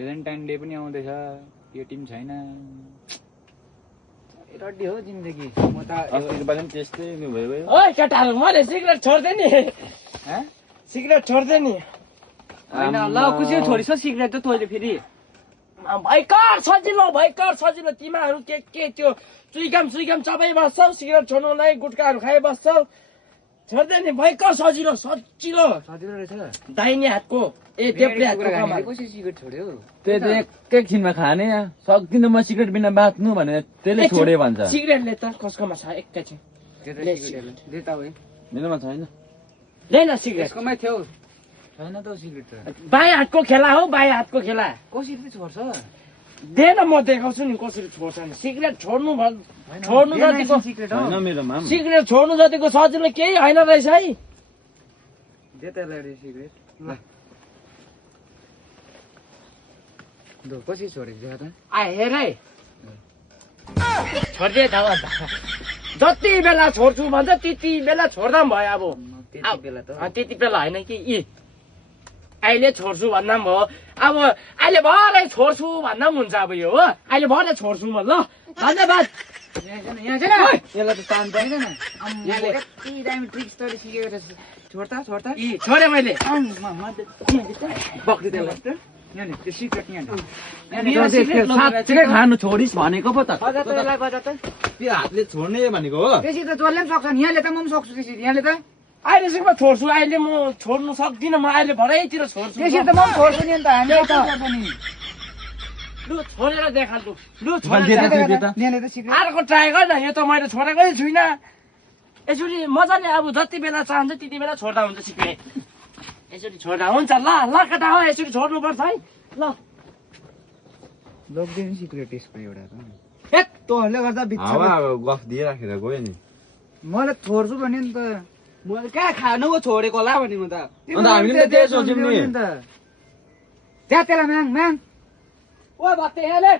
Valentine day पनि आउँदैछ यो टिम छैन रड्डी हो जिन्दगी म त अस्तिको पालि पनि त्यस्तै भयो ओइ केटाहरु मैले सिगरेट छोड्दै नि सिगरेट छोड्दै नि हैन ल कुसै छोडिस सिगरेट त तैले फेरि भयङ्कर सजिलो तिमीहरू के त्यो चुइकाम चबाइ बस्छौ सिगरेट छोड्नुलाई गुटकाहरू खाइ बस्छौ छोड्दै नि भयङ्कर सजिलो रहेछ दाहिने हातको देब्रे हातको कमाल कसै सिगरेट छोड्यो त्यही त एकैछिनमा खाने सक्दिनँ म सिगरेट बिना बाँच्नु भनेर त्यसले छोडे भन्छ सिगरेटले त कसकोमा छ एकैछिन दे त ओइ मेरोमा छैन ले न सिगरेट यसकोमै थियो छैन त सिगरेट त बायाँ हातको खेला हो बायाँ हातको खेला कसरी छोड्छ दे न म देखाउँछु नि कसरी छोड्छ नि सिगरेट छोड्नु जतिको छैन मेरोमा सिगरेट छोड्नु जतिको सजिलो केही होइन रहेछ है दे त लडी सिगरेट ल दो कसरी छोडेको छ त हेर है छोड्दै त जति बेला छोड्छु भन्छ त्यति बेला छोड्दा पनि भयो अब त्यति बेला होइन कि अहिले छोड्छु भन्दा पनि भयो अब अहिले भरे छोड्छु भन्दा पनि हुन्छ अब यो हो अहिले भरे छोड्छु म ल धन्यवाद यसलाई त तान पाइदैन यहाँले कति दामी ट्रिक्स तले सिकेको रहेछ छोड्ता छोडे मैले बक्री त्यसलाई यहाँ त्यो सिगरेट साँच्चै खानु छोडिस् भनेको पो त गजा त त्यो हातले छोड्ने भनेको हो त्यसरी त जसले पनि सक्छ नि यहाँले त म पनि सक्छु त्यसरी यहाँले त अहिलेसम्म छोड्छु अहिले म छोड्नु सक्दिनँ म अहिले भरेतिर छोड्छु त्यसरी त म पनि छोड्छु नि अन्त हामी त लु छोडेर देखा लु अर्को ट्राई गर न यो त मैले छोडेकै छुइनँ यसरी मजाले अब जति बेला चाहन्छ त्यति बेला छोड्दा हुन्छ सिक्ने यसरी छोड्दा हुन्छ ल केटा हो यसरी छोड्नुपर्छ है ल लग्दैन सिगरेट यसको एउटा तँहरूले गर्दा गफ दिइराखेर गयो नि मलाई छोड्छु भने नि त मैले कहाँ खानु पो छोडेको होला भने म त अन्त हामीले त्यही सोच्यौँ नि त्यहाँ त्यसलाई माग ओ भक्ति हेले